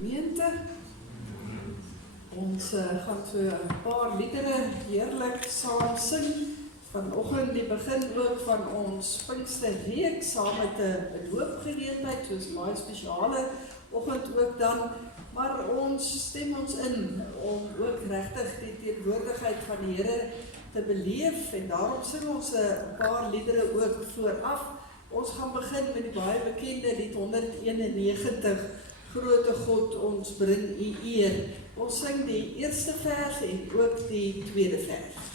gemeente. Ons gaan so 'n paar liedere heerlik saam sing. Vanoggend die begin ook van ons Pinksterreeks saam met 'n doopgeleentheid, soos baie spesiale oggend ook dan. Maar ons stem ons in om ook regtig die teenwoordigheid van die Here te beleef en daarom sing ons 'n paar liedere ook vooraf. Ons gaan begin met die baie bekende lied 191, Grote God, ons bring U eer. Ons sing die eerste vers en ook die tweede vers.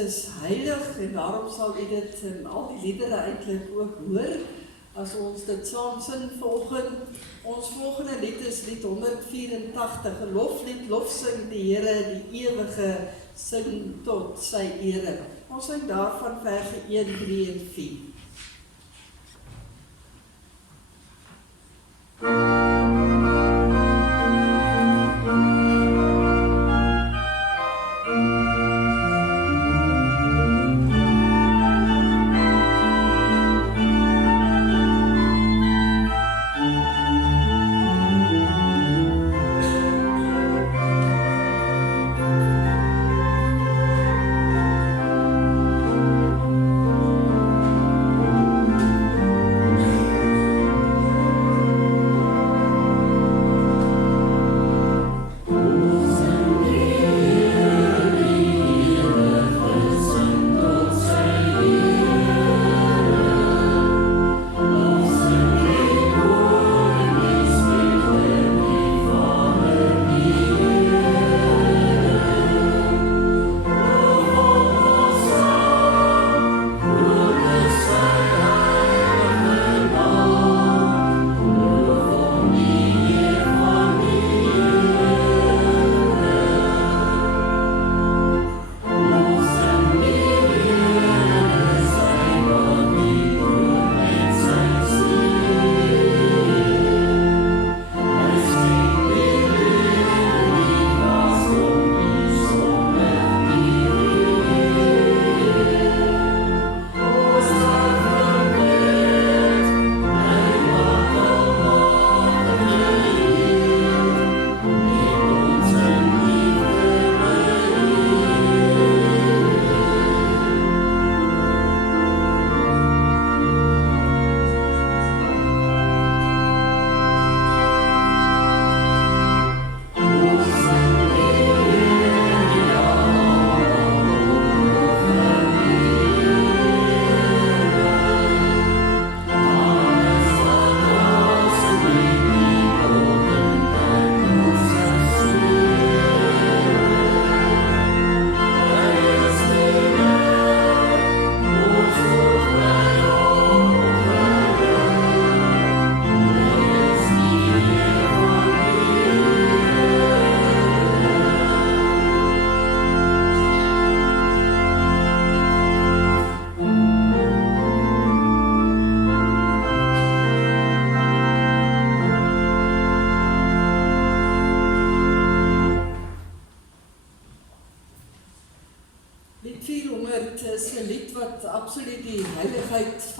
Is heilig en daarom sal u dit in al die liedere eintlik ook hoor as ons dit saam sing volgende. Ons volgende lied is lied 184, 'n loflied, lofsing die Here, die ewige, sing tot sy ere. Ons sing daarvan verse 1, 3 en 4.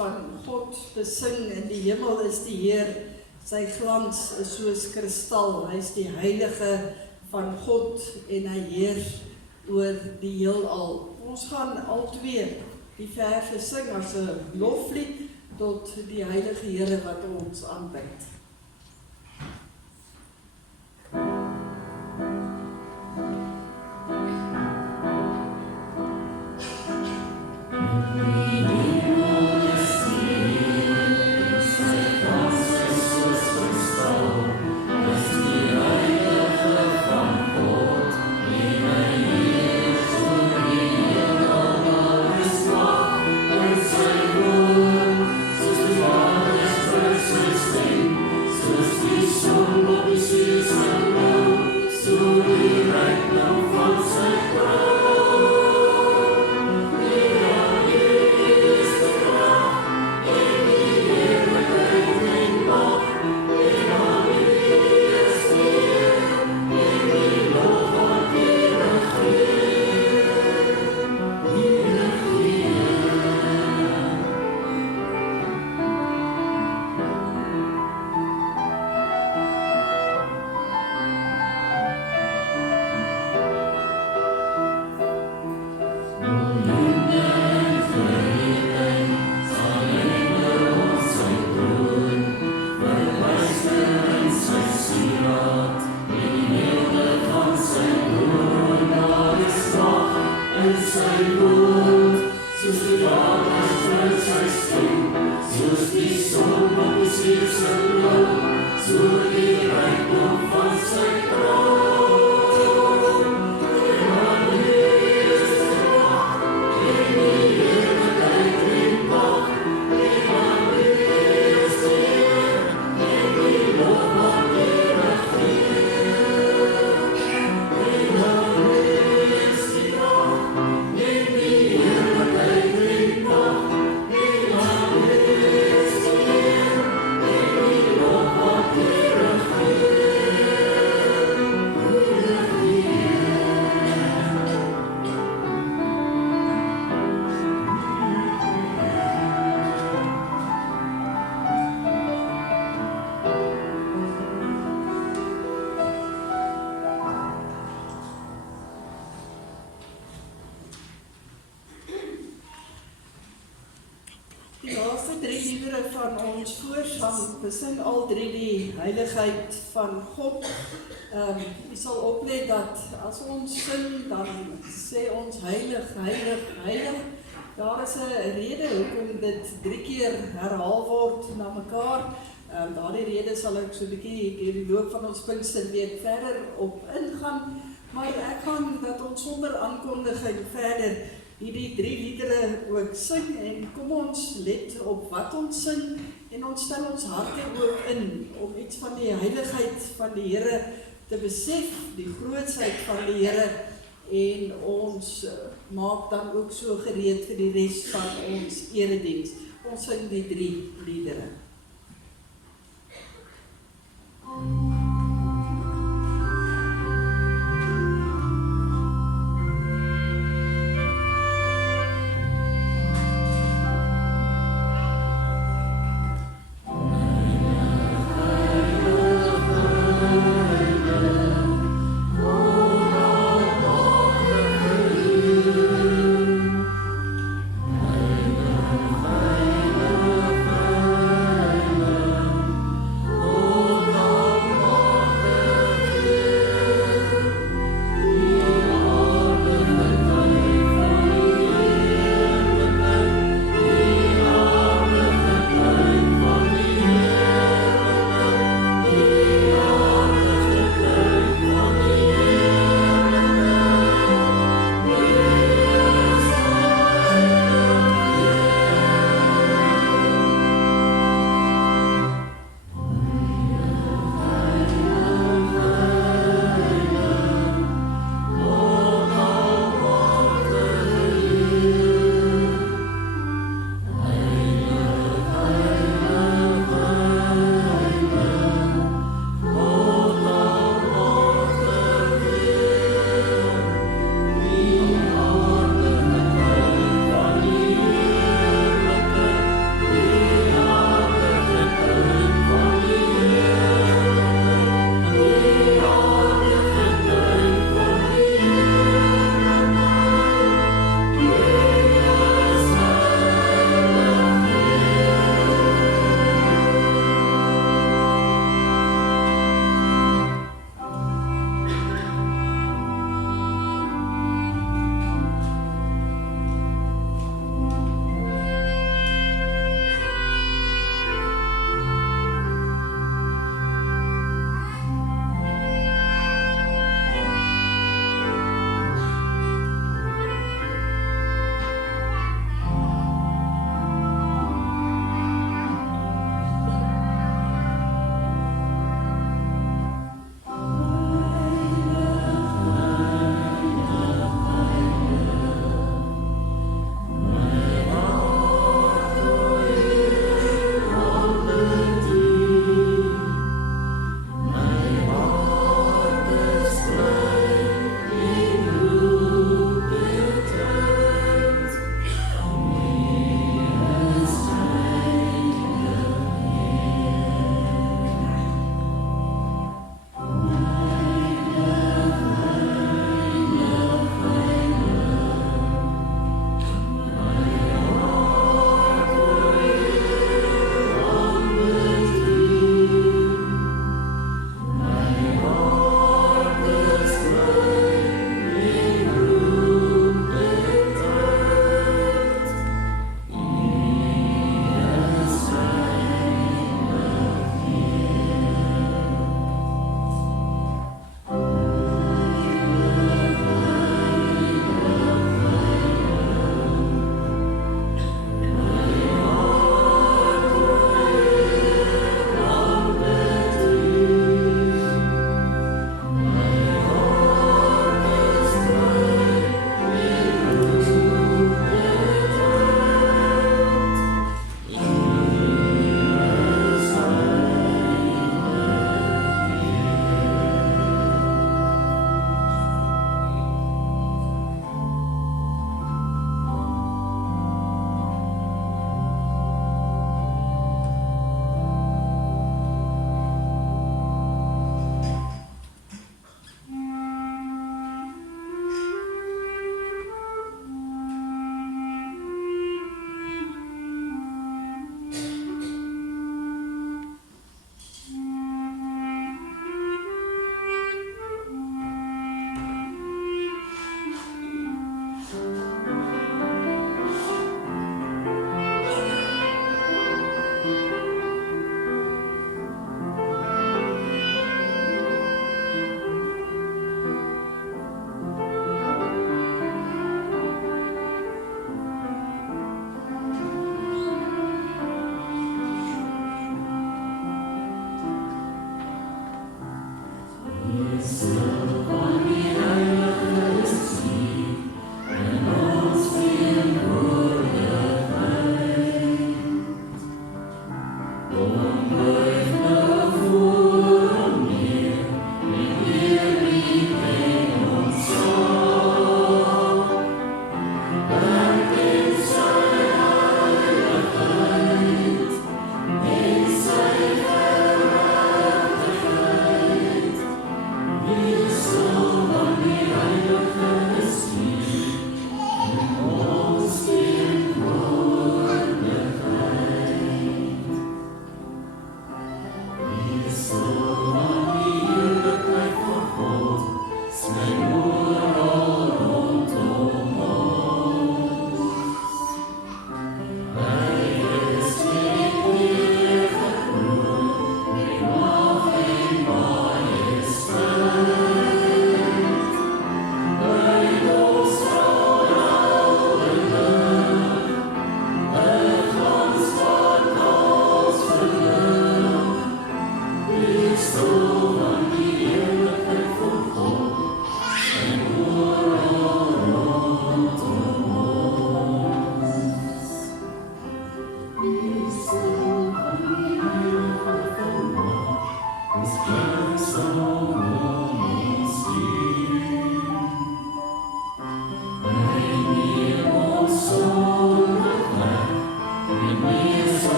van God besing, in die hemel is die Heer, sy glans is soos kristal, hy is die heilige van God en hy heers oor die heelal. Ons gaan al twee die verse sing as 'n loflied tot die heilige Here wat ons aanbid. Besing al drie die heiligheid van God. Jy sal oplet dat as ons sing, dan sê ons heilig, heilig, heilig. Daar is 'n rede hoekom dit 3 keer herhaal word na mekaar. Daardie rede sal ek so 'n bietjie deur die loop van ons Pinksterweek verder op ingaan, maar ek gaan dat ons sonder aankondiging verder hierdie 3 liedere ook sing en kom ons let op wat ons sing. En ons stel ons harte ook in om iets van die heiligheid van die Here te besef, die grootsheid van die Here, en ons maak dan ook so gereed vir die res van ons erediens. Ons sing die 3 liedere.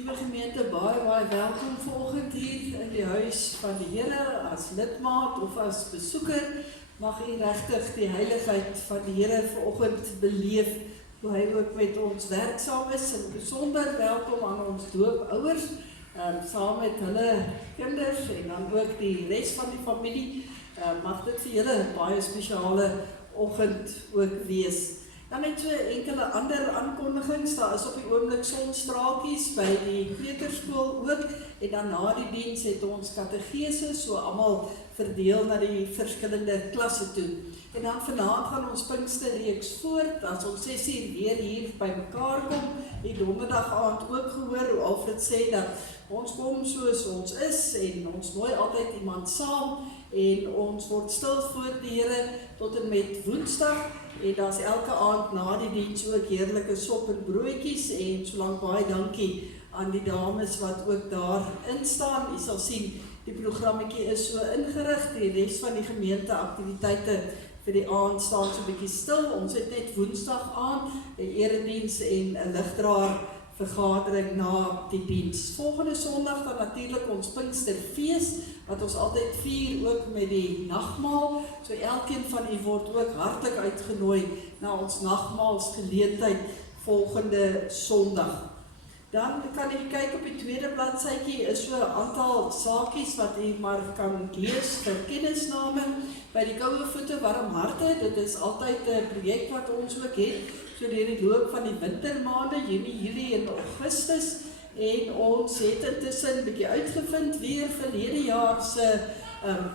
Liewe gemeente, baie welkom vanoggend hier in die huis van die Here as lidmaat of as besoeker. Mag u regtig die heiligheid van die Here vanoggend beleef, hoe hy ook met ons werksaam is, en besonder welkom aan ons doopouers, saam met hulle kinders en dan ook die res van die familie. Mag dit vir julle 'n baie spesiale oggend ook wees. Dan net so enkele ander aankondigings, daar is op die oomblik sonstraaltjies by die kleuterskool ook, en dan na die diens het ons kategese, so almal verdeel na die verskillende klasse toe. En dan vanaand gaan ons Pinksterreeks voort, as ons 6uur weer hier by mekaar kom, die donderdag aand ook gehoor, hoe Alfred sê dat ons kom soos ons is, en ons nooi altyd iemand saam, en ons word stil voor die Here tot en met Woensdag, en daar is elke aand na die diens ook heerlike sop en broodjies, en solank baie dankie aan die dames wat ook daar instaan. U sal sien, die programmetjie is so ingerig, die res van die gemeenteaktiwiteite vir die aand staan so 'n bietjie stil. Ons het net Woensdag aand 'n erediens en 'n ligdraer vergadering na die diens. Volgende Sondag dan natuurlik ons Pinksterfees, wat ons altyd vier ook met die nagmaal. So elkeen van u word ook hartlik uitgenooi na ons nagmaalsgeleentheid volgende Sondag. Dan kan u kyk op die tweede bladsytjie, is so 'n aantal saakies wat u maar kan lees vir kennisname. By die Koue Voete Warm Harte, dit is altyd 'n projek wat ons ook het, so deur die loop van die wintermaande, Junie, Julie en Augustus, en ons het intussen 'n bietjie uitgevind weer verlede jaar se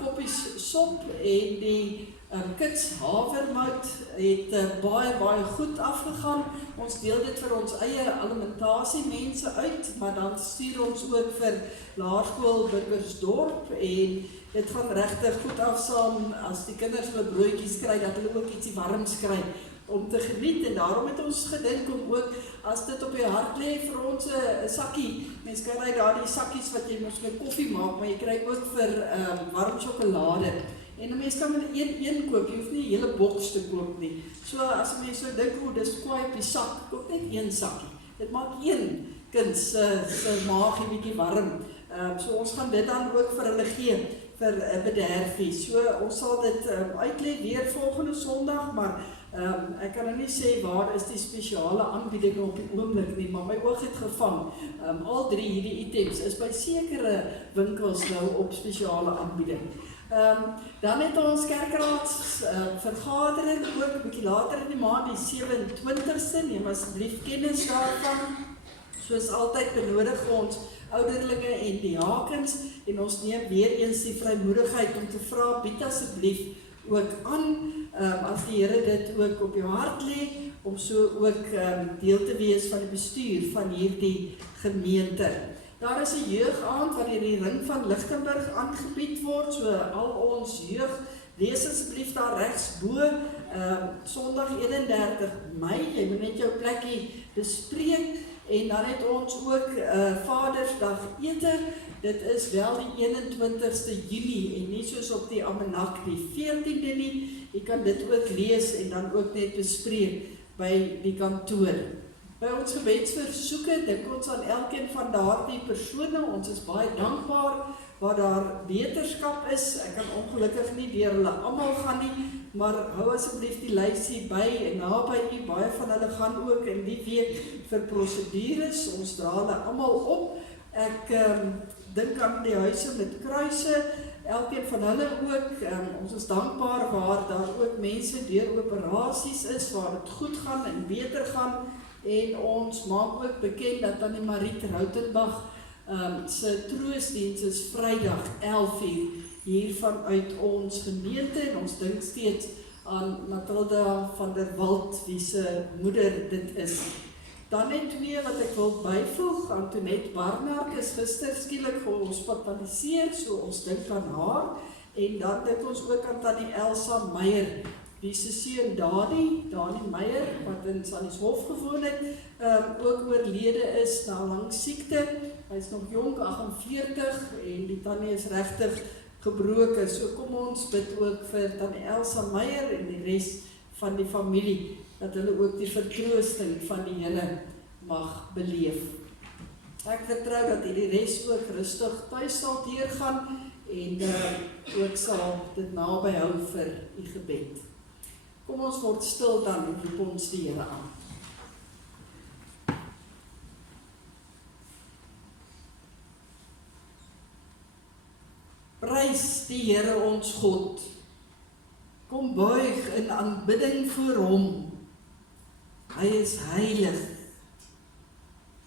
koppies sop en die Kits havermout het baie goed afgegaan. Ons deel dit vir ons eie alimentasie mense uit, maar dan stuur ons ook vir Laerskool Burgersdorp, en dit gaan regtig goed af saam as die kinders hulle broodjies kry, dat hulle ook ietsie warms kry om te geniet, en daarom het ons gedink om ook, as dit op jou hart lê, vir ons 'n sakkie. Mens kry daar die sakkies wat jy mos met koffie maak, maar jy kry ook vir warm sjokolade. En 'n mens kan maar een koop, jy hoef nie 'n hele boks te koop nie. So as 'n mens so dink, dis kwaai op die sak, koop net een sakkie. Dit maak een kind se maagie bietjie warm. So ons gaan dit dan ook vir hulle gee vir 'n bederfie. So ons sal dit uitlê weer volgende Sondag, maar ek kan nou nie sê waar is die spesiale aanbieding op die oomblik nie, maar my oog het gevang. Al drie hierdie items is by sekere winkels nou op spesiale aanbieding. Dan het ons kerkraads vergadering ook 'n bietjie later in die maand, die 27ste, neem asseblief kennis daarvan. Soos altyd benodig ons ouderlinge en diakens, en ons neem weer eens die vrymoedigheid om te vra, bied asseblief ook aan, as die Here dit ook op jou hart lê, om so ook deel te wees van die bestuur van hierdie gemeente. Daar is 'n jeugaand wat deur die Ring van Lichtenburg aangebied word, so al ons jeug, lees asseblief daar regs bo, Sondag 31 Mei, jy moet net jou plekkie bespreek, en dan het ons ook Vadersdag ete, dit is wel die 21ste Junie, en nie soos op die almanak die 14de nie, jy kan dit ook lees en dan ook net bespreek by die kantoor. By ons gebedsversoeke dink ons aan elkeen van daardie persone. Ons is baie dankbaar waar daar wetenskap is. Ek kan ongelukkig nie deur hulle almal gaan nie, maar hou asseblief die lysie by en naby u. Baie van hulle gaan ook in die week vir prosedures. Ons dra hulle almal op. Ek dink aan die huise met kruise, elkeen van hulle ook. Ons is dankbaar waar daar ook mense deur operasies is, waar dit goed gaan en beter gaan. En ons maak ook bekend dat Tannie Mariet Rautenbach se troostdiens is Vrydag 11:00 hier vanuit ons gemeente. En ons dink steeds aan Matilda van der Walt, wie se moeder dit is. Dan net twee wat ek wil byvoeg. Antoinette Barnard is gister skielik gehospitaliseer, so ons dink aan haar. En dan dink ons ook aan Tannie Elsa Meyer, wie se seun Dani Meyer, wat in Sannieshof gewoon het, ook oorlede is na lang siekte. Hy is nog jong, 48, en die tannie is regtig gebroken. So kom ons bid ook vir Tannie Elsa Meyer en die res van die familie, dat hulle ook die vertroosting van die Here mag beleef. Ek vertrou dat die res ook rustig tuis sal deurgaan en ook sal dit naby hou vir die gebed. Kom ons word stil dan en roep ons die Here aan. Prys die Here ons God. Kom buig in aanbidding voor hom. Hy is heilig.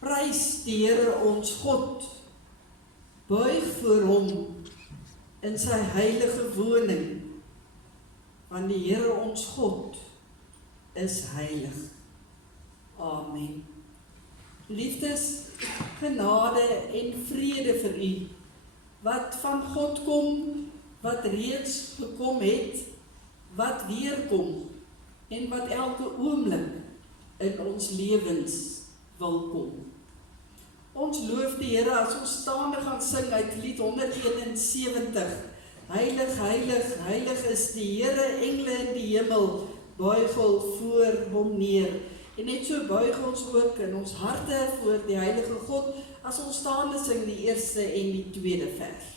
Prys die Here ons God. Buig voor hom in sy heilige woning. Want die Here ons God is heilig. Amen. Liefdes, genade en vrede vir u, wat van God kom, wat reeds gekom het, wat weer kom, en wat elke oomblik in ons lewens wil kom. Ons loof die Here as ons staande gaan sing uit lied 171. Heilig, heilig, heilig is die Here, engele in die hemel buigel voor hom neer. En net so buig ons ook in ons harte voor die heilige God, as ons staande sing die eerste en die tweede vers.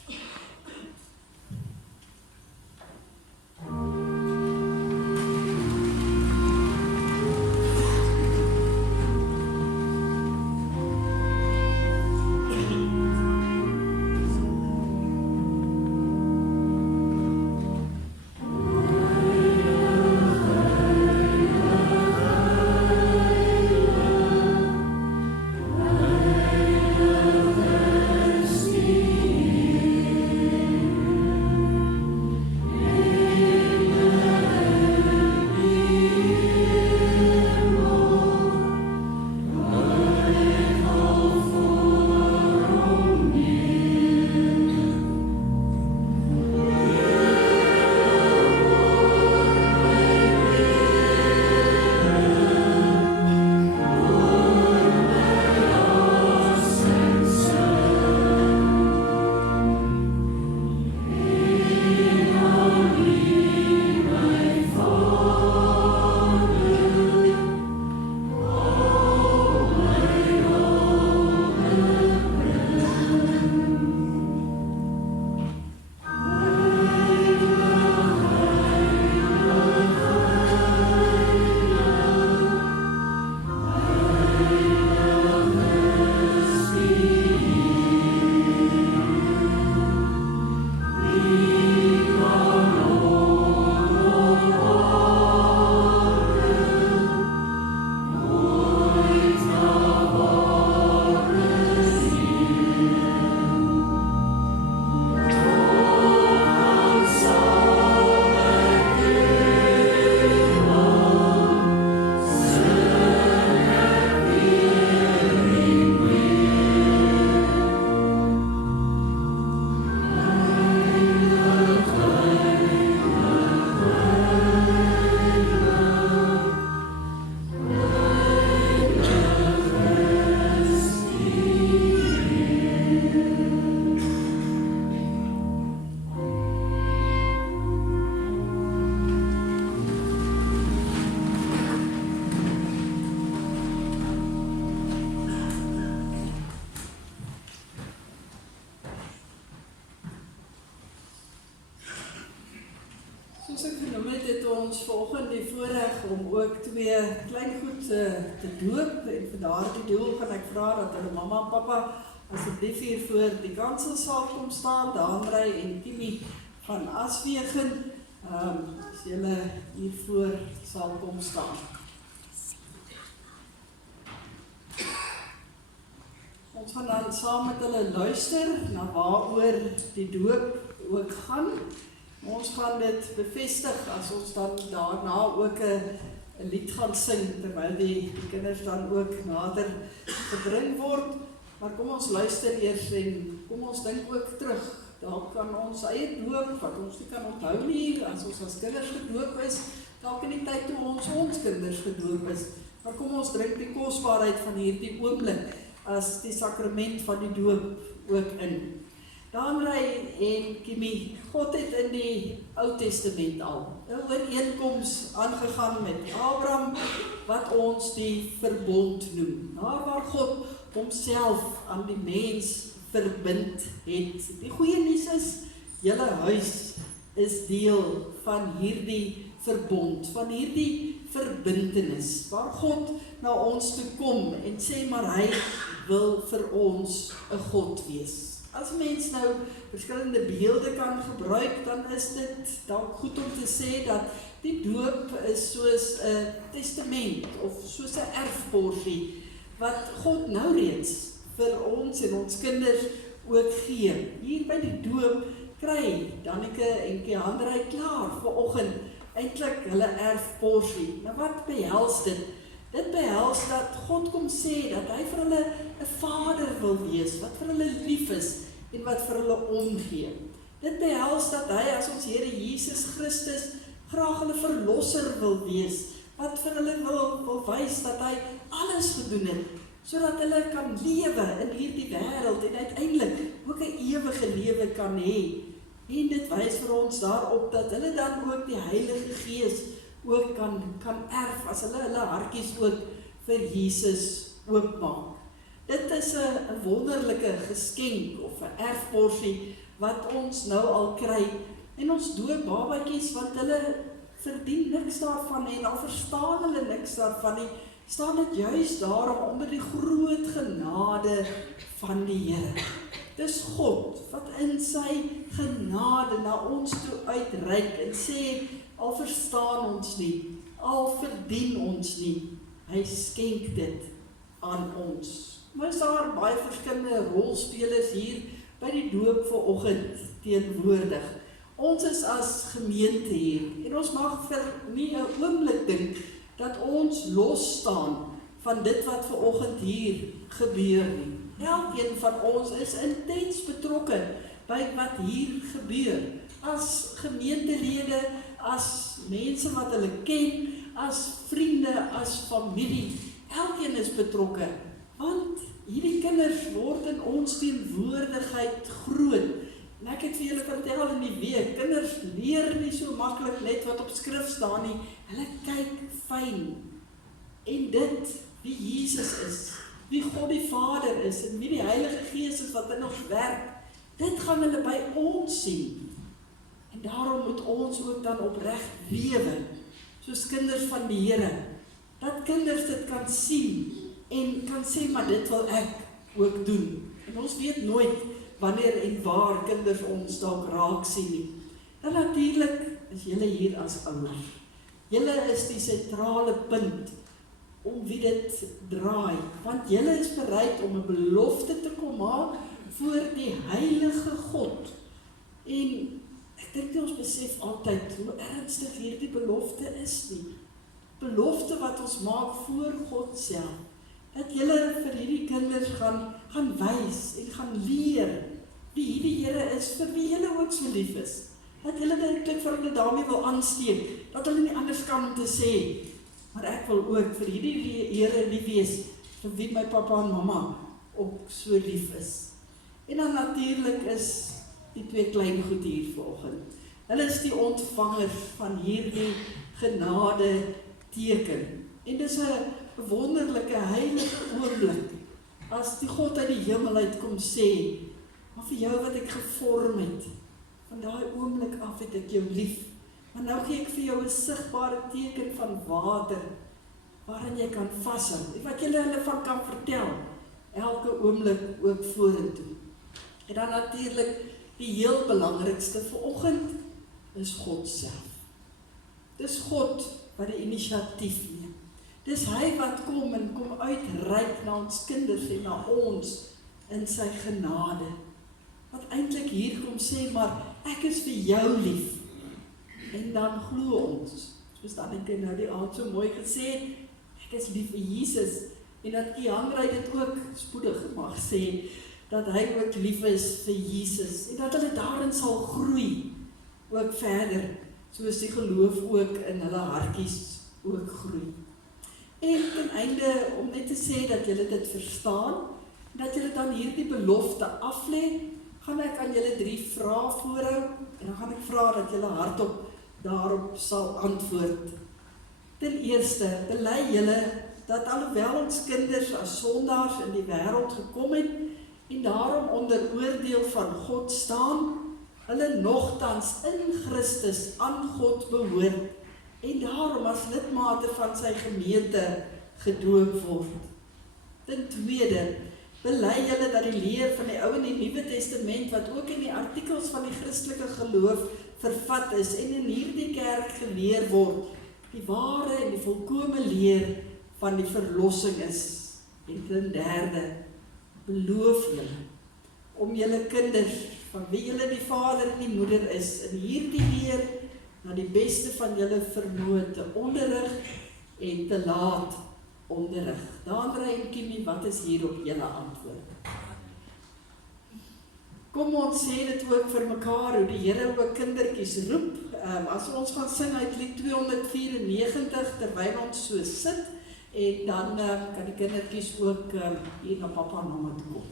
Soos ek genoem het ons vanoggend die voorreg om ook twee kleingoed te doop. En vir daardie doel gaan ek vra dat hulle mamma en pappa asseblief hier voor die kanselsaal kom staan, Daanrey en Kimi van Aswegen, as julle hier voor sal kom staan. Ons gaan dan saam met hulle luister na waaroor die doop ook gaan. Ons gaan dit bevestig as ons dan daarna ook 'n lied gaan sing, terwyl die kinders dan ook nader gedring word. Maar kom ons luister eers en kom ons dink ook terug. Dalk kan ons eie doop, wat ons nie kan onthou nie, as ons as kinders gedoop is, dalk in die tyd toe ons kinders gedoop is. Maar kom ons drink die kosbaarheid van hierdie oomblik as die sakrament van die doop ook in. Daanrey en Kimi, God het in die Ou Testament al 'n ooreenkoms aangegaan met Abraham, wat ons die verbond noem. Daar waar God homself aan die mens verbind het. Die goeie nuus is, julle huis is deel van hierdie verbond, van hierdie verbintenis, waar God na ons toe kom en sê, maar hy wil vir ons 'n God wees. As mens nou verskillende beelde kan gebruik, dan is dit dalk goed om te sê dat die doop is soos 'n testament of soos 'n erfporsie wat God nou reeds vir ons en ons kinders ook gee. Hier by die doop kry Danneke en Keandrey klaar vanoggend eintlik hulle erfporsie. Nou wat behels dit? Dit behels dat God kom sê dat hy vir hulle 'n vader wil wees, wat vir hulle lief is en wat vir hulle omgee. Dit behels dat hy as ons Here Jesus Christus graag hulle verlosser wil wees, wat vir hulle wil wys dat hy alles gedoen het, sodat hulle kan lewe in hierdie wêreld en uiteindelik ook 'n ewige lewe kan hê. En dit wys vir ons daarop dat hulle dan ook die Heilige Gees ook kan erf, as hulle hartjies ook vir Jesus oopmaak. Dit is 'n wonderlike geskenk of 'n erfporsie wat ons nou al kry. En ons doop babatjies, want hulle verdien niks daarvan en al verstaan hulle niks daarvan nie, staan dit juist daarom onder die groot genade van die Here. Dis God wat in sy genade na ons toe uitreik en sê, al verstaan ons nie, al verdien ons nie, hy skenk dit aan ons. Maar is daar baie verskillende rolspelers hier by die doop vanoggend teenwoordig. Ons is as gemeente hier en ons mag vir nie 'n oomblik dink dat ons los staan van dit wat vanoggend hier gebeur nie. Elkeen van ons is intens betrokke by wat hier gebeur. As gemeentelede, as mense wat hulle ken, as vriende, as familie, elkeen is betrokke. Want hierdie kinders word in ons teenwoordigheid groot. En ek het vir julle vertel in die week, kinders leer nie so maklik net wat op skrif staan nie. Hulle kyk fyn. En dit, wie Jesus is, wie God die Vader is, en wie die Heilige Gees is wat in ons werk, dit gaan hulle by ons sien. En daarom moet ons ook dan opreg lewe, soos kinders van die Here, dat kinders dit kan sien, en kan sê, maar dit wil ek ook doen. En ons weet nooit wanneer en waar kinders ons dalk raak sien nie. En natuurlik is julle hier as ouers. Julle is die sentrale punt om wie dit draai. Want julle is bereid om 'n belofte te kom maak voor die heilige God. En ek dink ons besef altyd hoe ernstig hierdie belofte is nie. Belofte wat ons maak voor God self. Dat julle vir hierdie kinders gaan wys en gaan leer wie hierdie Here is, vir wie julle ook so lief is. Dat julle dit vir hulle daarmee wil aansteek, dat hulle nie anders kan om te sê, maar ek wil ook vir hierdie Here lief wees, vir wie my pappa en mamma ook so lief is. En dan natuurlik is die twee klein goed hier vanoggend. Hulle is die ontvangers van hierdie genade teken. En dis 'n wonderlike heilige oomblik as die God uit die hemel uit kom sê, maar vir jou wat ek gevorm het, van daai oomblik af het ek jou lief, Maar nou gee ek vir jou 'n sigbare teken van water, waarin jy kan vashou, wat jy hulle van kan vertel, elke oomblik ook vorentoe. En dan natuurlik, die heel belangrikste vir oggend, is God self. Dis God wat die inisiatief neem. Dis hy wat kom uitreik na ons kinders en na ons in sy genade. Wat eintlik hier kom sê, maar ek is vir jou lief. En dan glo ons. Soos dan ek nou die aand so mooi gesê, ek is lief vir Jesus. En dat Kiangrey dit ook spoedig mag sê, dat hy ook lief is vir Jesus. En dat hulle daarin sal groei, ook verder, soos die geloof ook in hulle hartjies ook groei. En ten einde om net te sê dat julle dit verstaan, dat julle dan hierdie belofte aflê, gaan ek aan julle 3 vrae voorhou, en dan gaan ek vra dat julle hardop daarop sal antwoord. Ten eerste, bely julle dat alhoewel ons kinders as sondaars in die wêreld gekom het, en daarom onder oordeel van God staan, hulle nogtans in Christus aan God behoort, en daarom as lidmate van sy gemeente gedoop word. Ten tweede, bely julle dat die leer van die Ou en die Nuwe Testament, wat ook in die artikels van die Christelike geloof vervat is, en in hierdie kerk geleer word, die ware en die volkome leer van die verlossing is. En ten derde, beloof julle om julle kinders, van wie julle die vader en die moeder is, in hierdie leer na die beste van julle vermoë te onderrig en te laat onderrig. Daandra en Kimmy, wat is hierop julle antwoord? Kom ons sê dit ook vir mekaar, hoe die Here ook kindertjies roep. As ons gaan sing uit lied 294, terwyl ons so sit, en dan kan die kindertjies ook hier na papa en mamma toe kom.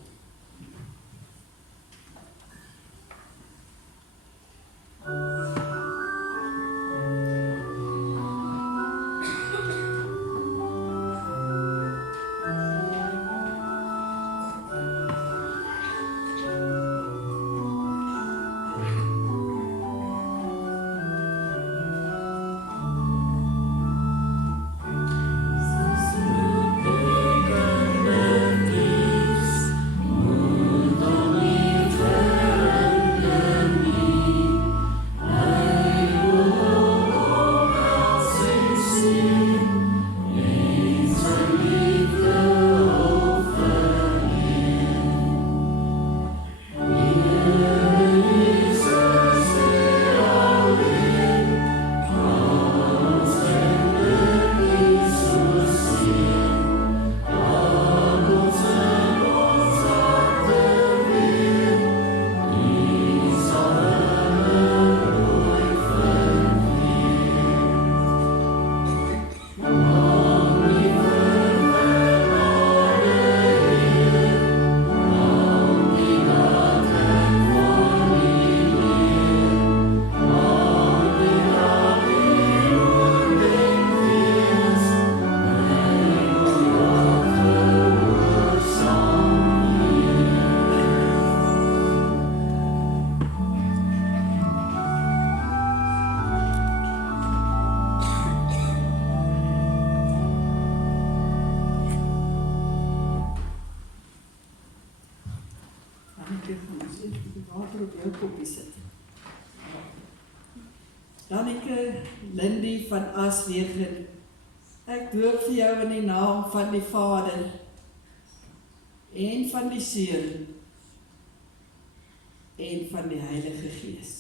Danneke Lindy van Aswegen, ek doop vir jou in die naam van die Vader en van die Seun en van die Heilige Gees.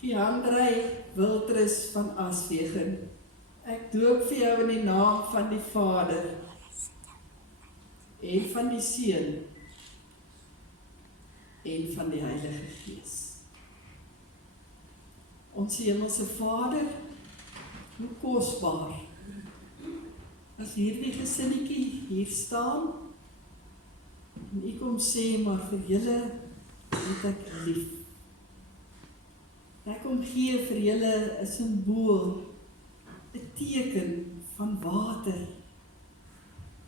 Kiangrey Wiltrus van Aswegen, ek doop vir jou in die naam van die Vader en van die Seun en van die Heilige Gees. Ons Hemelse Vader, hoe kosbaar as hierdie gesinnetjie hier staan en u kom sê, maar vir julle het ek lief. Ek kom gee vir julle 'n simbool, 'n teken van water,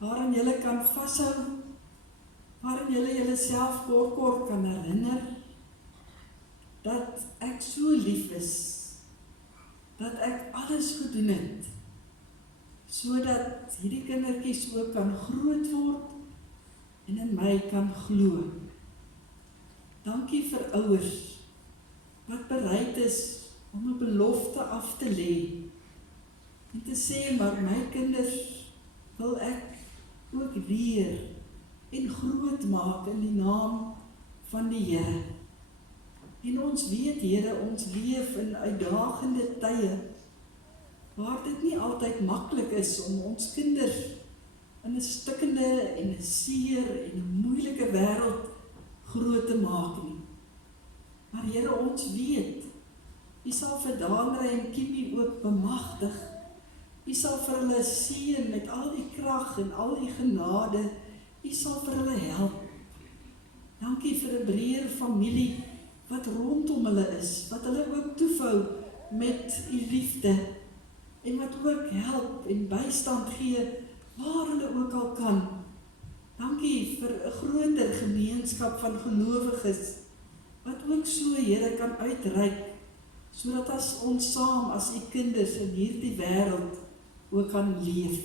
waarin julle kan vashou, waarin julle self kort kan herinner, dat ek so lief is, dat ek alles gedoen het, sodat hierdie kindertjies ook kan groot word, en in my kan glo. Dankie vir ouers, wat bereid is, om 'n belofte af te lê, en te sê, maar my kinders, wil ek ook leer, en groot maak in die naam van die Here. En ons weet, Here, ons leef in uitdagende tye, waar dit nie altyd maklik is om ons kinders in 'n stikkende en 'n seer en 'n moeilike wêreld groot te maak nie. Maar Here, ons weet, U sal vir Daanre en Kippie ook bemagtig. U sal vir hulle seën met al die krag en al die genade. U sal vir hulle help. Dankie vir 'n breër familie wat rondom hulle is, wat hulle ook toevou met U liefde, en wat ook help en bystand gee, waar hulle ook al kan. Dankie vir 'n groter gemeenskap van gelowiges, wat ook so, Here, kan uitreik, sodat as ons saam as U kinders in hierdie wêreld ook kan leef.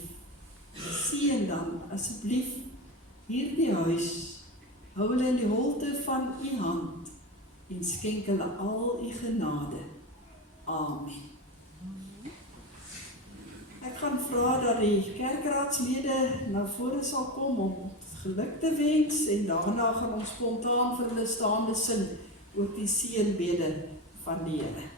Seën dan asseblief hierdie huis, hou hulle in die holte van U hand, en skenk hulle al U genade. Amen. Ek gaan vra dat die kerkraadslede na vore sal kom om geluk te wens, en daarna gaan ons spontaan vir hulle staande sing, ook die seënbede van die Here.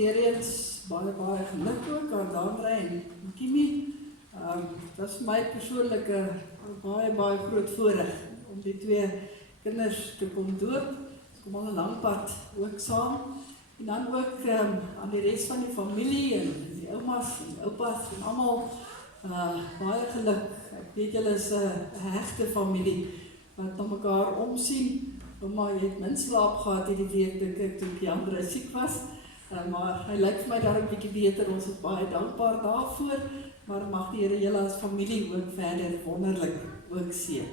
Weer eens baie geluk ook aan Daanre en Kippie. Dat is vir my persoonlik 'n baie groot voorreg om die twee kinders te kom doop. Ons kom al 'n lang pad ook saam. En dan ook aan die res van die familie en die oumas en oupas en almal baie geluk. Ek weet julle is 'n hegte familie wat na mekaar omsien. Ouma het min slaap gehad hierdie week, dink ek, toe Kiandre siek was. Maar hy lyk vir my daar 'n bietjie beter, ons is baie dankbaar daarvoor, maar mag die Here julle as familie ook verder wonderlik ook seën.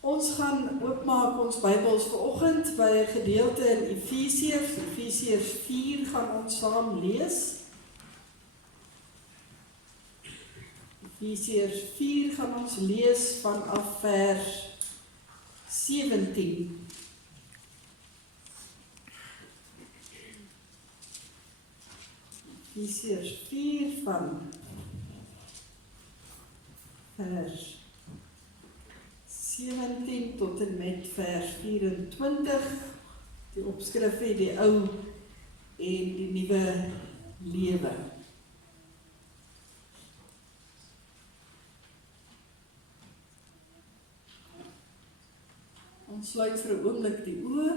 Ons gaan oopmaak ons Bybels vanoggend by 'n gedeelte in Efesiërs. Efesiërs 4 gaan ons saam lees. Efesiërs 4 gaan ons lees vanaf vers 17. Efesiërs 4 van vers 17 tot en met vers 24. Die opskrif het die ou en die nuwe lewe. Ons sluit vir 'n oomblik die oë.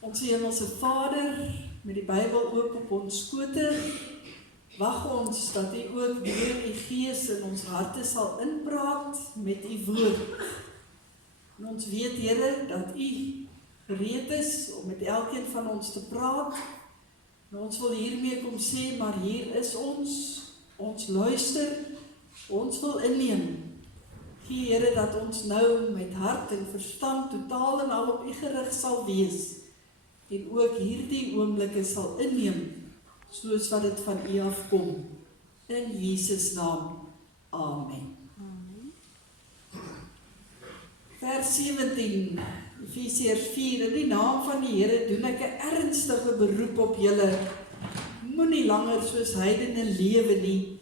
Ons Hemelse Vader, met die Bybel oop op ons skote, wag ons dat U ook deur U Gees in ons harte sal inpraat met U woord. En ons weet, Here, dat U gereed is om met elkeen van ons te praat. En ons wil hiermee kom sê, maar hier is ons luister, ons wil inneem. Gee, Here, dat ons nou met hart en verstand totaal en al op U gerig sal wees, en ook hierdie oomblikke sal inneem, soos wat dit van U afkom. In Jesus naam. Amen. Vers 17, Efesiërs 4, in die naam van die Here doen ek 'n ernstige beroep op julle. Moenie langer soos heidene lewe nie.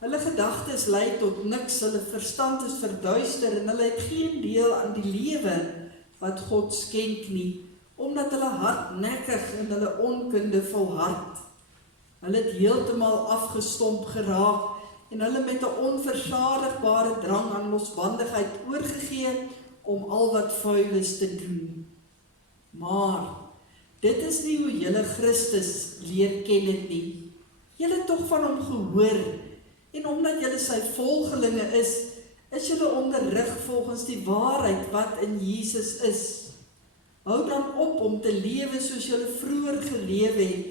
Hulle gedagtes lei tot niks, hulle verstand is verduister en hulle het geen deel aan die lewe wat God skenk nie, omdat hulle hardnekkig in hulle onkunde volhard. Hulle het heeltemal afgestomp geraak en hulle met 'n onversadigbare drang aan losbandigheid oorgegee om al wat vuil is te doen. Maar dit is nie hoe julle Christus leer ken het nie. Julle het tog van hom gehoor, en omdat julle sy volgelinge is julle onderrig volgens die waarheid wat in Jesus is. Hou dan op om te lewe soos julle vroeër gelewe het.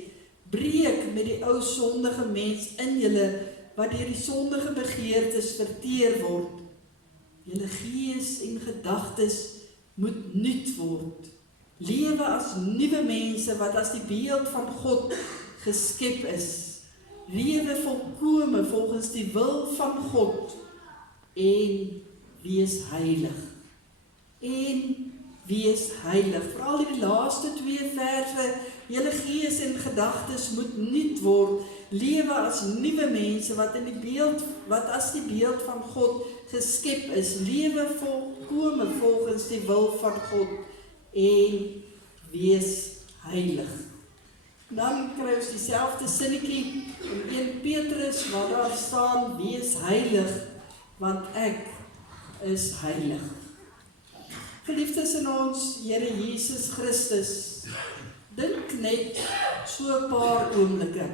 Breek met die ou sondige mens in julle, wat deur die sondige begeertes verteer word. Julle gees en gedagtes moet nuut word. Lewe as nuwe mense wat as die beeld van God geskep is. Lewe volkome volgens die wil van God en wees heilig. Veral die laaste 2 verse, julle gees en gedagtes moet nuut word. Lewe as nuwe mense wat as die beeld van God geskep is. Lewe volkome volgens die wil van God en wees heilig. Dan kry ons dieselfde sinnetjie in 1 Petrus waar daar staan, wees heilig, want ek is heilig. Geliefdes in ons Here Jesus Christus, dink net so 'n paar oomblikke.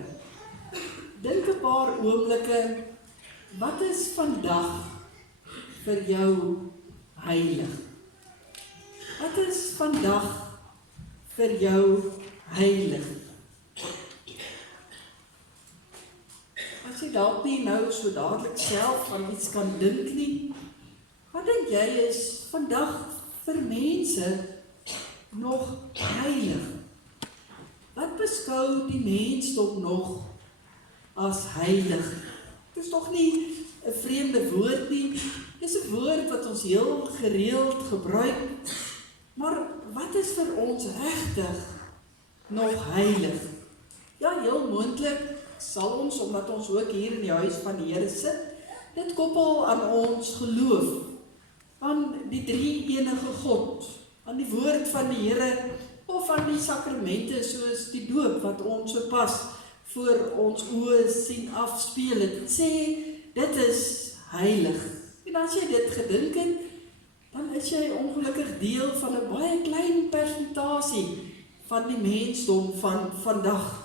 Dink 'n paar oomblikke, wat is vandag vir jou heilig? Wat is vandag vir jou heilig? As jy dalk nie nou so dadelik self van iets kan dink nie, wat dink jy is vandag vir mense nog heilig? Wat beskou die mensdom nog as heilig? Dit is toch nie 'n vreemde woord nie, dit is 'n woord wat ons heel gereeld gebruik, maar wat is vir ons regtig nog heilig? Ja, heel moontlik sal ons, omdat ons ook hier in die huis van die Here sit, dit koppel aan ons geloof, aan die drie enige God, aan die woord van die Here, of aan die sakramente soos die doop wat ons so pas voor ons oë sien afspeel het, sê dit is heilig. En as jy dit gedink het, dan is jy ongelukkig deel van 'n baie klein persentasie van die mensdom van vandag.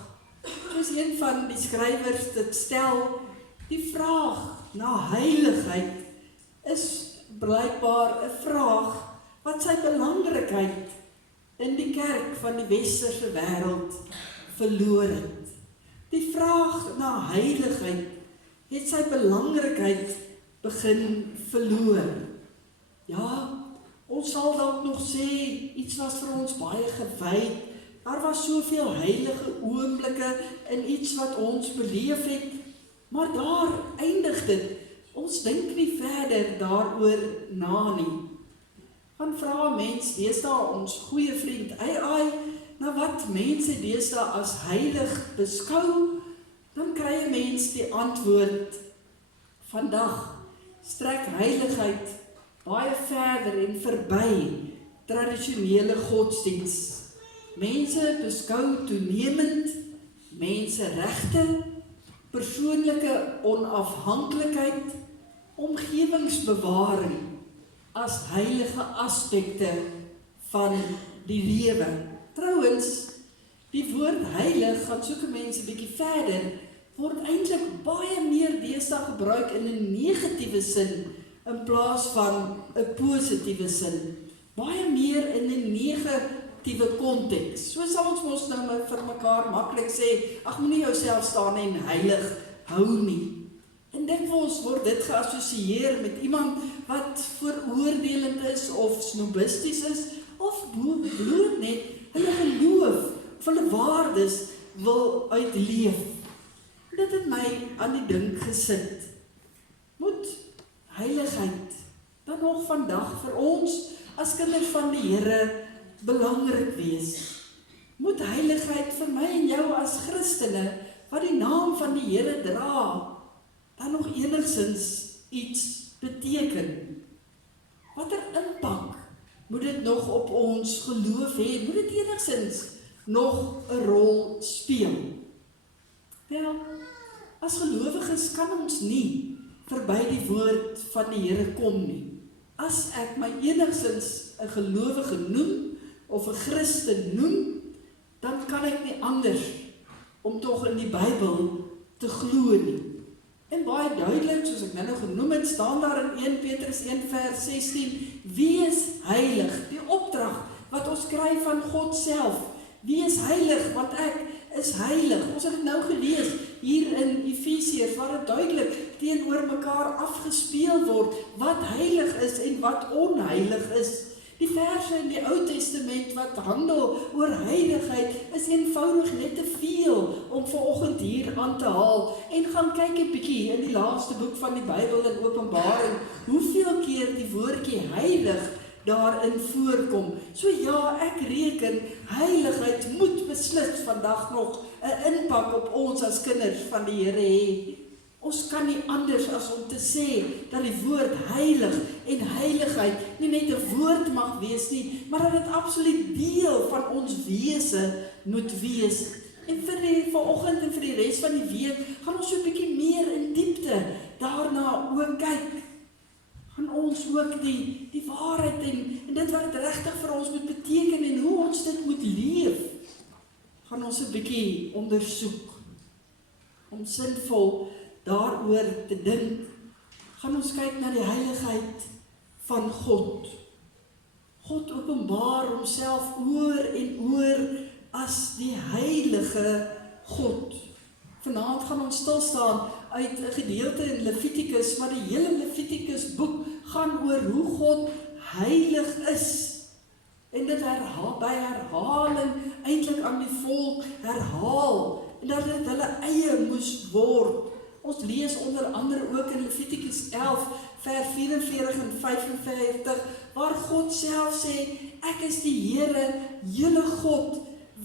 Soos een van die skrywers dit stel, die vraag na heiligheid is blykbaar 'n vraag wat sy belangrikheid in die kerk van die westerse wêreld verloor het. Die vraag na heiligheid het sy belangrikheid begin verloor. Ja, ons sal dalk nog sê, iets was vir ons baie gewy. Daar was soveel heilige oomblikke in iets wat ons beleef het, maar daar eindig dit. Ons dink nie verder daaroor na nie. Gaan vra 'n mens deesdae ons goeie vriend AI, na wat mense deesdae as heilig beskou, dan kry 'n mens die antwoord, vandag strek heiligheid baie verder en verby tradisionele godsdiens. Mense beskou toenemend menseregte, persoonlike onafhanklikheid, omgewingsbewaring as heilige aspekte van die lewe. Trouwens, die woord heilig gaan soek mense 'n bietjie verder, word eintlik baie meer deesdae gebruik in 'n negatiewe sin in plaas van 'n positiewe sin. Baie meer in 'n negatiewe konteks. So sal ons mos nou maar vir mekaar maklik sê, ag moenie jouself staan en heilig hou nie. En dikwels word dit geassosieer met iemand wat veroordelend is of snobisties is, of bloot net hulle geloof of hulle waardes wil uitleef. Dit het my aan die dink gesit. Moet heiligheid dan nog vandag vir ons as kinders van die Here belangrik wees? Moet heiligheid vir my en jou as Christene wat die naam van die Here dra, dan nog enigstens iets beteken? Watter impak moet dit nog op ons geloof hê? Moet dit enigstens nog 'n rol speel? Wel, as gelowiges kan ons nie verby die woord van die Here kom nie. As ek my enigstens 'n gelowige noem of 'n Christen noem, dan kan ek nie anders om tog in die Bybel te glo nie. En baie duidelik, soos ek nou genoem het, staan daar in 1 Petrus 1 vers 16, wees heilig, die opdrag wat ons kry van God self. Wees heilig, want ek is heilig. Ons het dit nou gelees hier in Efesiërs, waar dit duidelik teenoor mekaar afgespeel word, wat heilig is en wat onheilig is. Die verse in die Ou Testament wat handel oor heiligheid is eenvoudig net te veel om vanoggend hier aan te haal. En gaan kyk 'n bietjie in die laaste boek van die Bybel in Openbaring, hoeveel keer die woordjie heilig daarin voorkom. So ja, ek reken, heiligheid moet beslis vandag nog 'n impak op ons as kinders van die Here hê. Ons kan nie anders as om te sê dat die woord heilig en heiligheid nie net 'n woord mag wees nie, maar dat dit absoluut deel van ons wese moet wees. En vanoggend en vir die res van die week gaan ons so 'n bietjie meer in diepte daarna ook kyk. Gaan ons ook die waarheid en dit wat dit regtig vir ons moet beteken en hoe ons dit moet leef, gaan ons 'n bietjie ondersoek. Om sinvol daaroor te dink, gaan ons kyk na die heiligheid van God. God openbaar homself oor en oor as die heilige God. Vanaand gaan ons stil staan uit 'n gedeelte in Levitikus, maar die hele Levitikus boek gaan oor hoe God heilig is. En dit by herhaling eintlik aan die volk herhaal, en dat dit hulle eie moes word. Ons lees onder andere ook in Levitikus 11 vers 44 en 45, waar God self sê, ek is die Here, julle God,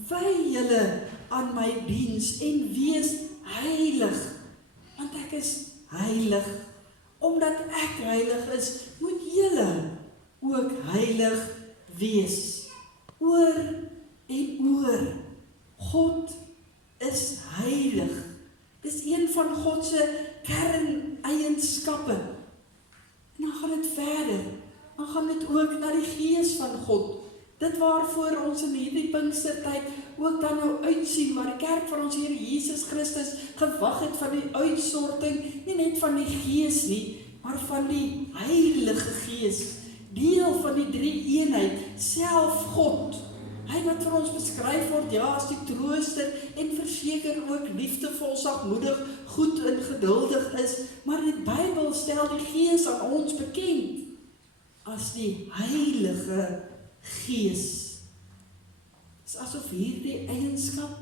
wy julle aan my diens en wees heilig, want ek is heilig. Omdat ek heilig is, moet julle ook heilig wees. Oor en oor, God is heilig. Dis een van God se kerneienskappe. En dan gaan dit verder. Dan gaan dit ook na die Gees van God. Dit waarvoor ons in hierdie Pinkstertyd ook dan nou uitsien, waar die kerk van ons Here Jesus Christus gewag het van die uitsorting, nie net van die Gees nie, maar van die Heilige Gees. Deel van die drie eenheid, self God. Hy wat vir ons beskryf word, ja, as die trooster en verseker ook liefdevol, sagmoedig, goed en geduldig is, maar die Bybel stel die Gees aan ons bekend as die Heilige Gees. Dit is asof hierdie eienskap,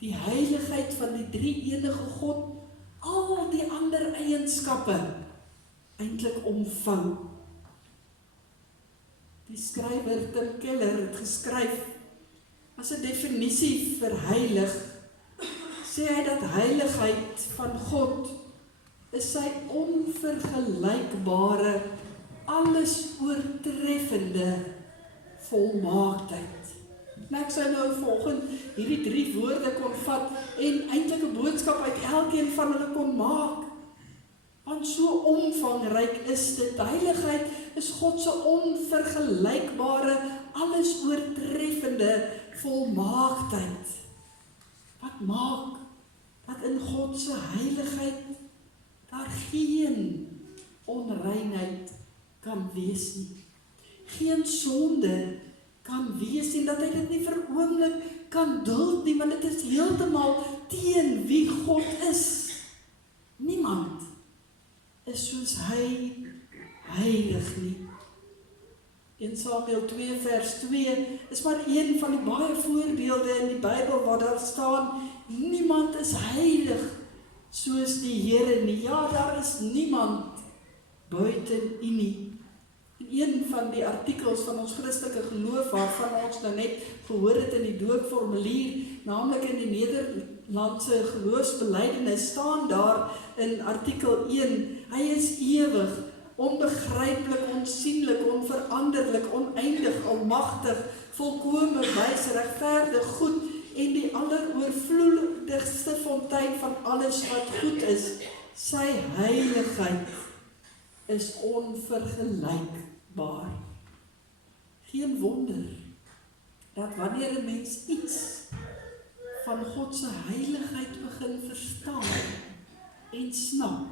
die heiligheid van die drie enige God, al die ander eienskappe eintlik omvou. Die skrywer Tim Keller het geskryf, as 'n definisie vir heilig, sê hy dat heiligheid van God is sy onvergelykbare, alles oortreffende volmaaktheid. En ek sou nou vanoggend hierdie 3 woorde kon vat en eintlik 'n boodskap uit elkeen van hulle kon maak. Want so omvangryk is dit. Heiligheid is God se onvergelykbare, alles oortreffende volmaaktheid. Wat maak dat in God se heiligheid daar geen onreinheid kan wees nie. Geen sonde kan wees nie, dat hy dit nie vir 'n oomblik kan duld nie, want dit is heeltemal teen wie God is. Niemand is soos hy heilig nie. In Samuel 2 vers 2 is maar een van die baie voorbeelde in die Bybel waar daar staan, niemand is heilig soos die Here nie. Ja, daar is niemand buiten U nie. En een van die artikels van ons Christelike geloof waarvan ons nou net gehoor het in die doopformulier, naamlik in die Nederlandse geloofsbelijdenis, staan daar in artikel 1, hy is ewig, onbegryplik, onsienlik, onveranderlik, oneindig, almagtig, volkome, wys, regverdig, goed en die alleroorvloedigste fontein van alles wat goed is. Sy heiligheid is onvergelykbaar. Geen wonder dat wanneer 'n mens iets van God se heiligheid begin verstaan en snap,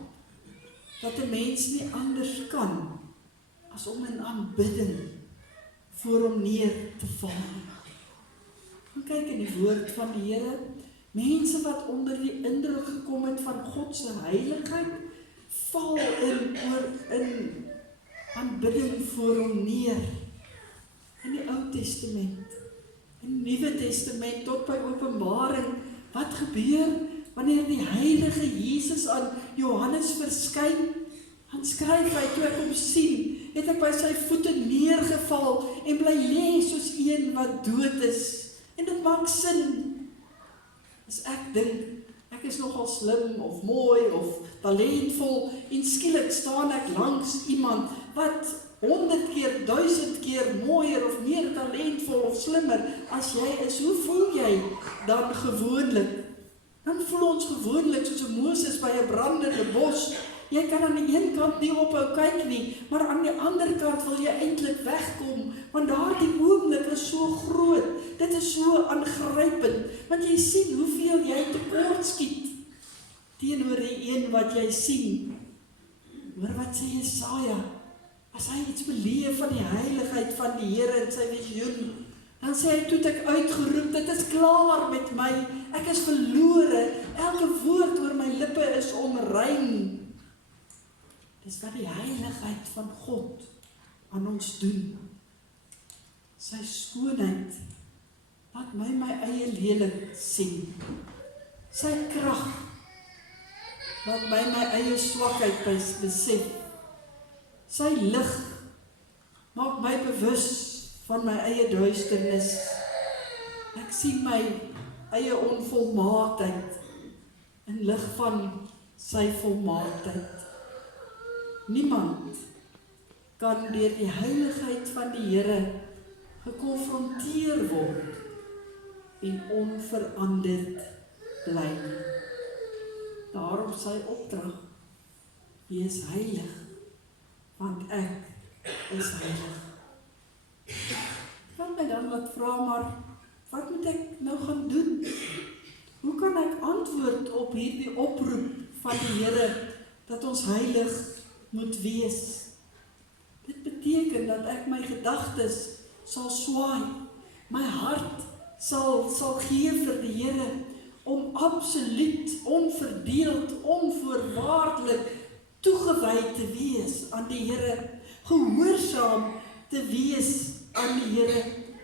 dat 'n mens nie anders kan as om in aanbidding voor hom neer te val. Gaan kyk in die woord van die Here, mense wat onder die indruk gekom het van God se heiligheid, val in aanbidding voor hom neer. In die Ou Testament, in die Nuwe Testament, tot by Openbaring, wat gebeur wanneer die heilige Jesus aan Johannes verskyn? Dan skryf hy, toe ek hom sien, het ek by sy voete neergeval en bly lê soos een wat dood is. En dit maak sin. As ek dink, ek is nogal slim of mooi of talentvol en skielik staan ek langs iemand wat 100 keer, 1000 keer mooier of meer talentvol of slimmer as jy is, hoe voel jy dan gewoonlik? Dan voel ons gewoonlik soos Moses by 'n brandende bos. Jy kan aan die een kant nie ophou kyk nie, maar aan die ander kant wil jy eintlik wegkom, want daardie oomblik is so groot, dit is so aangrypend, want jy sien hoeveel jy tekort skiet teenoor die een wat jy sien. Hoor wat sê Jesaja, as hy iets beleef van die heiligheid van die Here in sy visioen, dan sê hy, toe het ek uitgeroep, dit is klaar met my, ek is verlore, elke woord oor my lippe is onrein. Dis wat die heiligheid van God aan ons doen. Sy skoonheid laat my eie lelik sien. Sy krag laat my eie swakheid besef. Sy lig maak my bewus van my eie duisternis. Ek sien my eie onvolmaaktheid in lig van sy volmaaktheid. Niemand kan deur die heiligheid van die Here gekonfronteer word en onveranderd bly. Daarom sy opdrag, wees heilig, want ek is heilig. Kan my dan wat vra, maar wat moet ek nou gaan doen? Hoe kan ek antwoord op hierdie oproep van die Here dat ons heilig moet wees? Dit beteken dat ek my gedagtes sal swaai, my hart sal gee vir die Here, om absoluut, onverdeeld, onvoorwaardelik toegewy te wees aan die Here, gehoorsaam te wees aan die Here.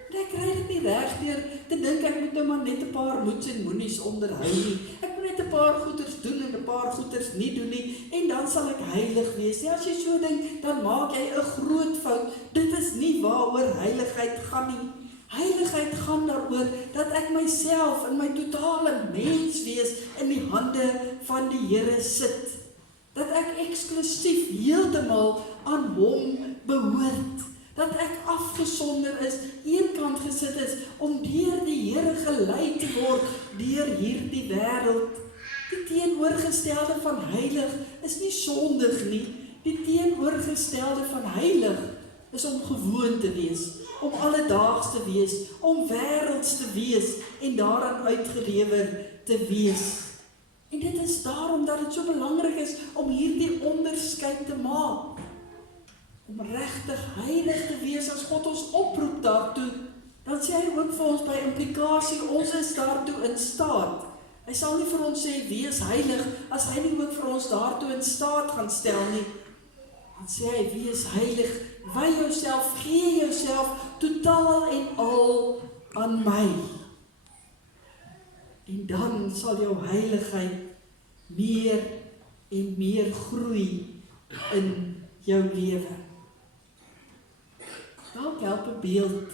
En ek kry dit nie reg deur te dink ek moet nou maar net 'n paar moets en moenies onderhou nie. Ek moet net 'n paar goeders doen en 'n paar goeders nie doen nie, en dan sal ek heilig wees. Ja, as jy so dink, dan maak jy 'n groot fout. Dit is nie waaroor heiligheid gaan nie. Heiligheid gaan daaroor dat ek myself in my totale menswees in die hande van die Here sit. Dat ek eksklusief heeltemal aan hom behoort. Dat ek afgesonder is, eenkant gesit is, om deur die Here gelei te word, deur hierdie wêreld. Die teenoorgestelde van heilig is nie sondig nie. Die teenoorgestelde van heilig is om gewoon te wees, om alledaags te wees, om wêrelds te wees en daaraan uitgelewer te wees. En dit is daarom dat dit so belangrik is om hierdie onderskeid te maak. Om regtig heilig te wees as God ons oproep daartoe, dan sê hy ook vir ons by implikasie, ons is daartoe in staat. Hy sal nie vir ons sê, wees heilig, as hy nie ook vir ons daartoe in staat gaan stel nie. Dan sê hy, wees heilig, wy jouself, gee jouself totaal en al aan my. En dan sal jou heiligheid meer en meer groei in jou lewe. Dalk help 'n beeld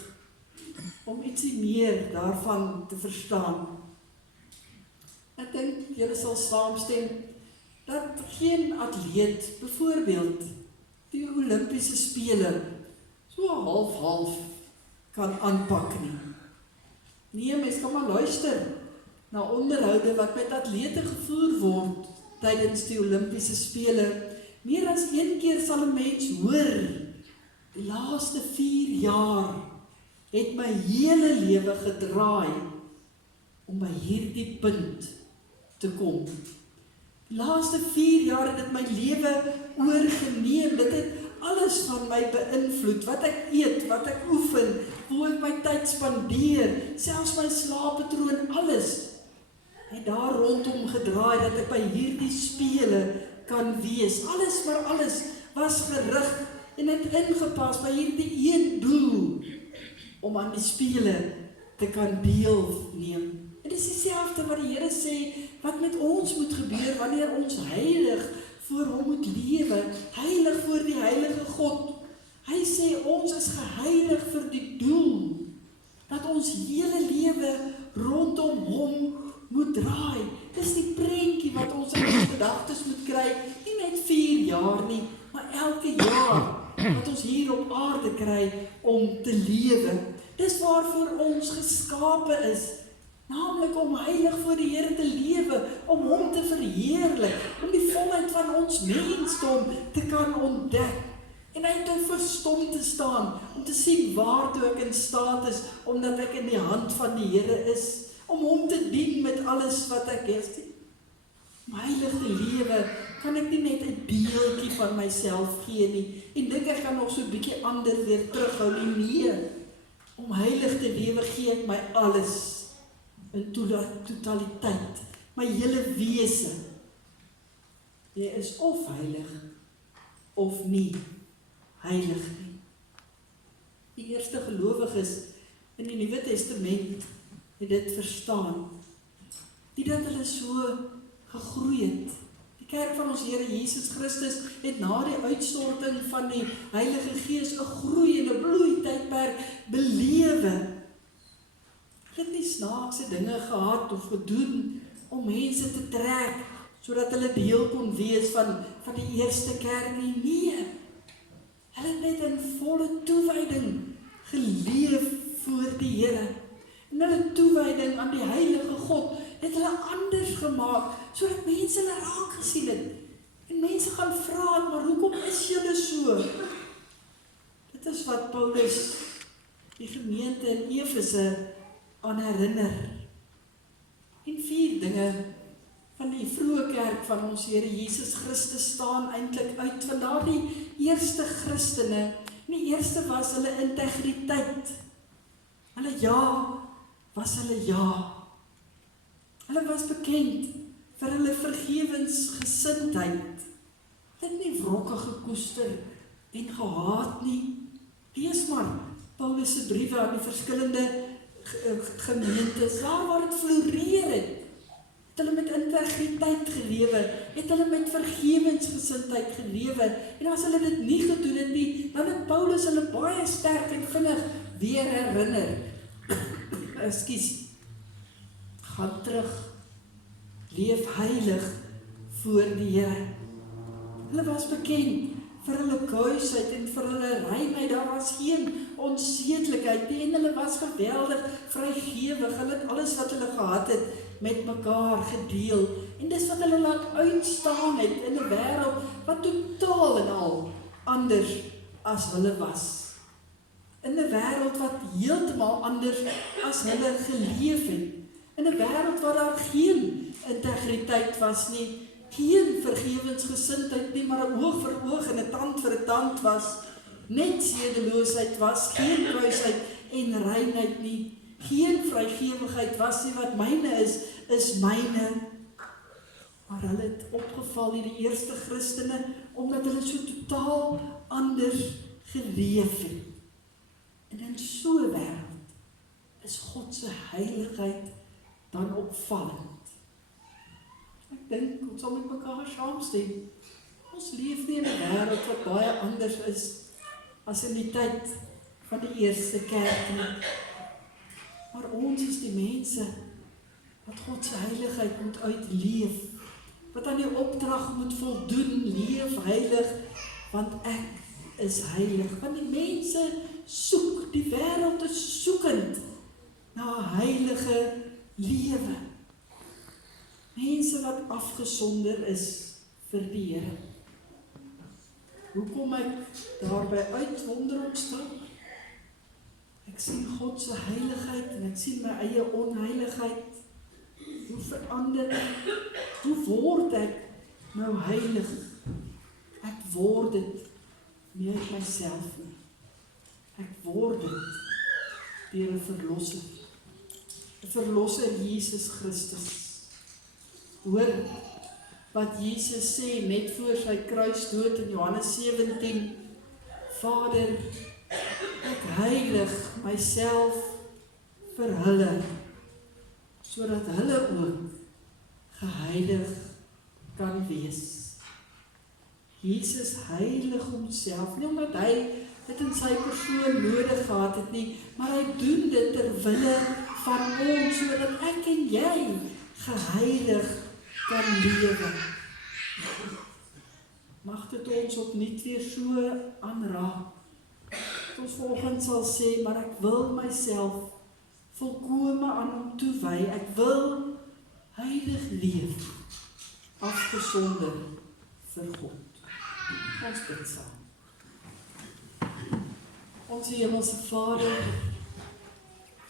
om ietsie meer daarvan te verstaan. Ek dink julle sal saamstem dat geen atleet, byvoorbeeld die Olimpiese spele, so half-half kan aanpak nie. Nee, mens kan maar luister na onderhoude wat met atlete gevoer word tydens die Olimpiese spele. Meer as een keer sal 'n mens hoor, die laaste 4 jaar het my hele lewe gedraai om by hierdie punt te kom. Die laaste 4 jaar het dit my lewe oorgeneem. Dit het alles van my beïnvloed, wat ek eet, wat ek oefen, hoe ek my tyd spandeer, selfs my slaappatroon, alles het daar rondom gedraai dat ek by hierdie spele kan wees. Alles maar alles was gerig en het ingepas by hierdie een doel om aan die spele te kan deelneem. En dit is dieselfde wat die Here sê, wat met ons moet gebeur wanneer ons heilig voor hom moet lewe, heilig voor die heilige God. Hy sê ons is geheilig vir die doel, dat ons hele lewe rondom hom moet draai. Dis die prentjie wat ons in ons gedagtes moet kry, nie net 4 jaar nie, maar elke jaar wat ons hier op aarde kry om te lewe. Dis waarvoor ons geskape is, naamlik om heilig voor die Here te lewe, om hom te verheerlik, om die volheid van ons mensdom te kan ontdek, en eintlik verstom te staan, om te sien waartoe ek in staat is, omdat ek in die hand van die Here is, om hom te dien met alles wat ek is. Om heilig te lewe, kan ek nie net 'n deeltjie van myself gee nie, en dink ek kan nog so 'n bietjie ander weer terughou nie. Nee, om heilig te lewe gee ek my alles, in totaliteit, my hele wese. Jy is of heilig, of nie heilig nie. Die eerste gelowiges in die Nuwe Testament het dit verstaan, die dat hulle so gegroei het. Die kerk van ons Here Jesus Christus het na die uitstorting van die Heilige Gees 'n groei en 'n bloei tydperk belewe. Hulle het nie snaakse dinge gehad of gedoen om mense te trek, sodat hulle deel kon wees van die eerste kerk nie. Nee, hulle het net in volle toewyding geleef voor die Here. En hulle toewyding aan die Heilige God het hulle anders gemaak, sodat mense hulle raak gesien het. En mense gaan vra, maar hoekom is julle so? Dit is wat Paulus die gemeente in Efese aan herinner. En 4 dinge van die vroeë kerk van ons Here Jesus Christus staan eintlik uit van daardie eerste Christene. Die eerste was hulle integriteit. Hulle ja was hulle ja. Hulle was bekend vir hulle vergewensgesindheid. Hulle het nie wrokke gekoester en gehaat nie. Lees maar Paulus se briewe aan die verskillende gemeentes, waar het floreer het hulle met integriteit gelewe, het hulle met vergewensgesindheid gelewe, en as hulle dit nie gedoen het nie, dan het Paulus hulle baie sterk en vinnig weer herinner. Gaan terug, leef heilig voor die Here. Hulle was bekend vir hulle kuisheid en vir hulle reinheid, daar was geen onsedelikheid nie, en hulle was geweldig vrygewig, hulle het alles wat hulle gehad het, met mekaar gedeel, en dis wat hulle laat uitstaan het, in 'n wêreld, wat totaal en al, anders as hulle was. In 'n wêreld wat heeltemal anders as hulle geleef het. In 'n wêreld waar daar geen integriteit was nie, geen vergewensgesindheid nie, maar 'n oog vir oog en 'n tand vir 'n tand was, net sedeloosheid was, geen kruisheid en reinheid nie, geen vrygewigheid was nie, wat myne is myne. Maar hulle het opgeval, die eerste Christene, omdat hulle so totaal anders geleef het. En in so 'n wêreld is God se heiligheid dan opvallend. Ek dink, ons sal met mekaar saamstem. Ons leef nie in 'n wêreld wat baie anders is as in die tyd van die eerste kerk nie. Maar ons is die mense wat God se heiligheid moet uitleef, wat aan die opdrag moet voldoen, leef heilig, want ek is heilig. Want die mense soek, die wêreld is soekend na 'n heilige lewe. Mense wat afgesonder is vir die Here. Hoe kom ek daarby uit, wonder ons dan? Ek sien God se heiligheid en ek sien my eie onheiligheid. Hoe verander ek? Hoe word ek nou heilig? Ek word dit nie uit myself nie. Ek word dit deur 'n verlosser. 'n Verlosser, Jesus Christus. Hoor wat Jesus sê net voor sy kruisdood in Johannes 17. Vader, ek heilig myself vir hulle, sodat hulle ook geheilig kan wees. Jesus heilig homself, nie omdat hy dit in sy persoon nodig gehad het nie, maar hy doen dit ter wille van ons, sodat ek en jy geheilig kan lewe. Mag dit ons opnuut weer so aanraak. Ons vanoggend sal sê, maar ek wil myself volkome aan hom toewy. Ek wil heilig leef, afgesonder vir God. Ons bid saam. Ons Hemelse Vader,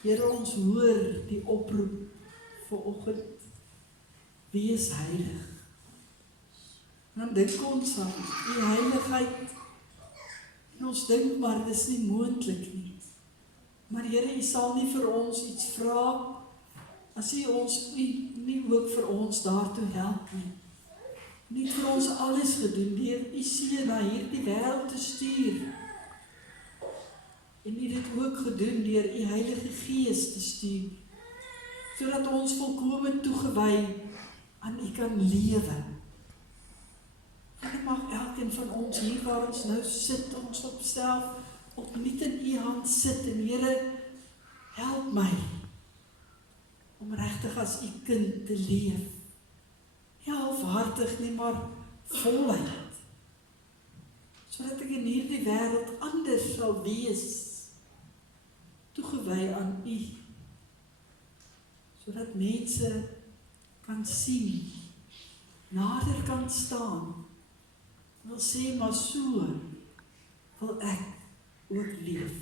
Here, ons hoor die oproep vanoggend. Wees heilig. En dan dink ons aan die heiligheid. En ons dink maar, dis nie moontlik nie. Maar Here, U sal nie vir ons iets vra, as U ons nie ook vir ons daartoe help nie. Nie vir ons alles gedoen, deur U Seun na hierdie wêreld te stuur. En U dit ook gedoen deur U Heilige Gees te stuur, sodat ons volkome toegewy aan U kan lewe. En mag elkeen van ons hier waar ons nou sit, ons op self opnuut in U hand sit, en Here, help my om regtig as U kind te leef. Nie halfhartig nie, maar voluit. Sodat ek in hierdie wêreld anders sal wees, toegewy aan U. Sodat mense kan sien, nader kan staan, wil sê, maar so wil ek ook leef.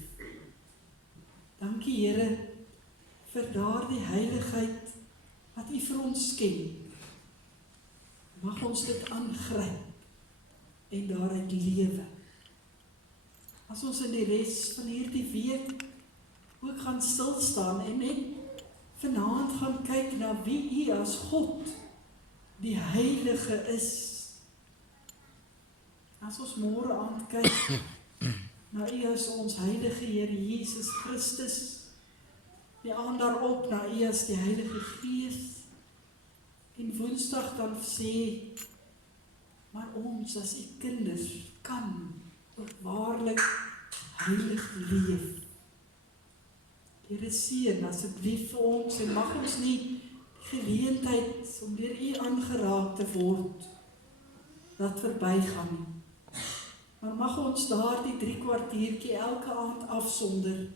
Dankie Here vir daardie heiligheid wat U vir ons skenk. Mag ons dit aangryp en daaruit lewe. As ons in die res van hierdie week ook gaan stil staan en net vanaand gaan kyk na wie U as God, die Heilige is. As ons môre aand kyk na U as ons heilige Here Jesus Christus, die aand daarop na U as die Heilige Gees, en Woensdag dan sê, maar ons as U kinders kan ook waarlik heilig leef. Here, seën asseblief vir ons, en mag ons nie die geleentheid om deur U aangeraak te word, laat verbygaan nie. Maar mag ons daar die 3 kwartiertjie elke aand afsonder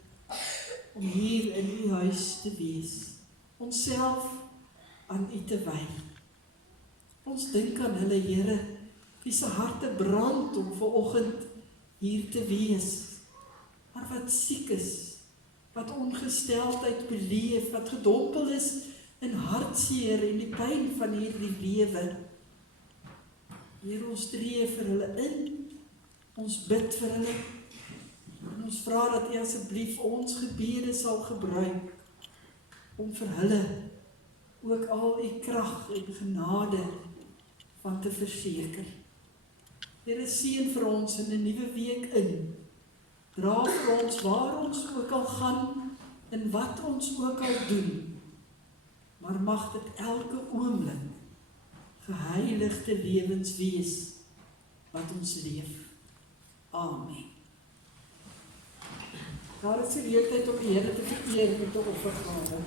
om hier in u huis te wees, onsself aan u te wy. Ons dink aan hulle Here, wie se harte brand om vanoggend hier te wees, maar wat siek is, wat ongesteldheid beleef, wat gedompel is in hartseer en die pyn van hierdie lewe. Here, ons tree vir hulle in, ons bid vir hulle, en ons vra dat U asseblief ons gebede sal gebruik, om vir hulle ook al U krag en genade van te verseker. Here, seën vir ons in 'n nuwe week in, dra vir ons waar ons ook al gaan, en wat ons ook al doen, maar mag dit elke oomblik geheiligde lewens wees, wat ons leef. Amen. Daar is die geleentheid om die Here te vereer met 'n offergawe.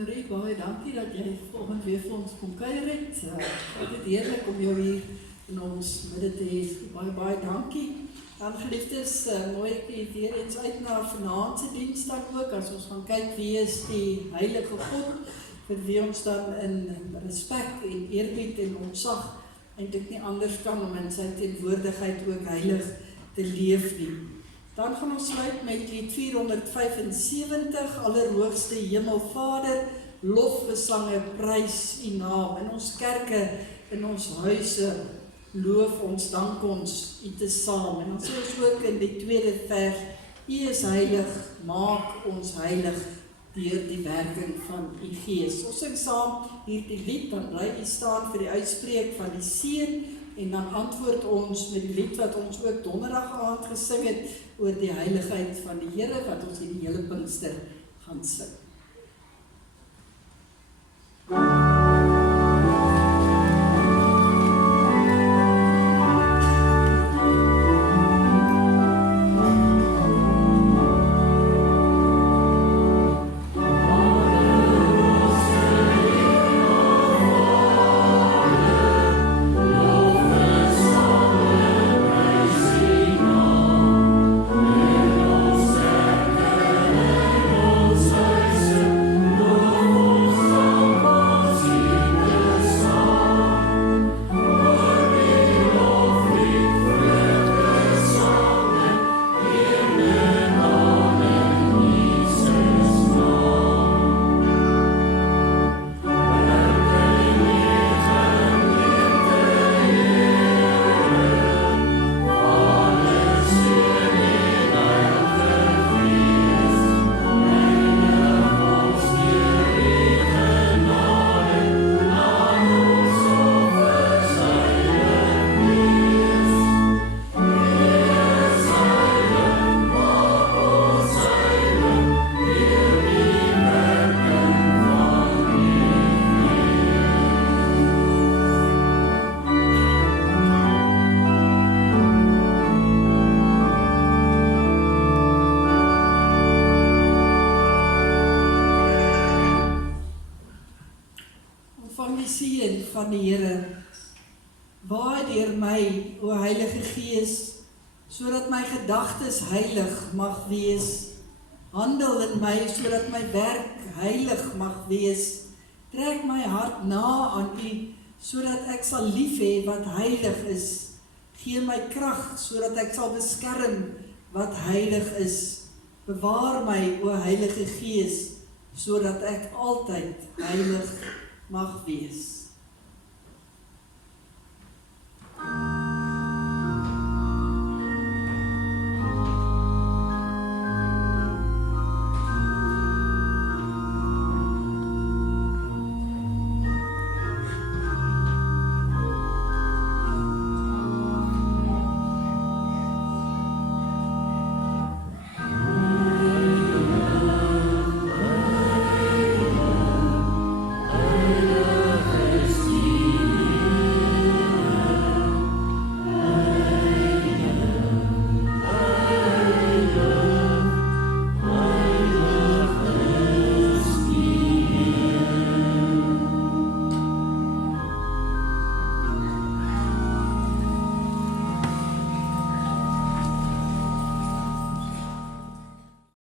Marie, baie dankie dat jy volgende weer vir ons kom kuier het. Dit is heerlik om jou hier in ons midde te hê. Baie dankie. Dan geliefdes, mooi ek weer eens uit na vanaand se diens dan ook, as ons gaan kyk wie is die heilige God, vir wie ons dan in respek en eerbied en ontzag eintlik nie anders kan om in sy teenwoordigheid ook heilig te leef nie. Dan gaan ons sluit met lied 475, Allerhoogste Hemelvader, lofgesange, prys U naam. In ons kerke, in ons huise, loof ons, dank ons U te saam. En dan sê ons ook in die tweede vers, U is heilig, maak ons heilig deur die werking van U Gees. Ons sing saam hierdie lied, dan bly U staan vir die uitspreek van die seën, en dan antwoord ons met die lied wat ons ook donderdag aand gesing het, oor die heiligheid van die Here, wat ons in die hele Pinkster gaan sing. Van die Here, waai deur my, o Heilige Gees, sodat my gedagtes heilig mag wees, handel in my, sodat my werk heilig mag wees, trek my hart na aan U, sodat ek sal lief hê wat heilig is, gee my krag, sodat ek sal beskerm wat heilig is, bewaar my, o Heilige Gees, sodat ek altyd heilig mag wees.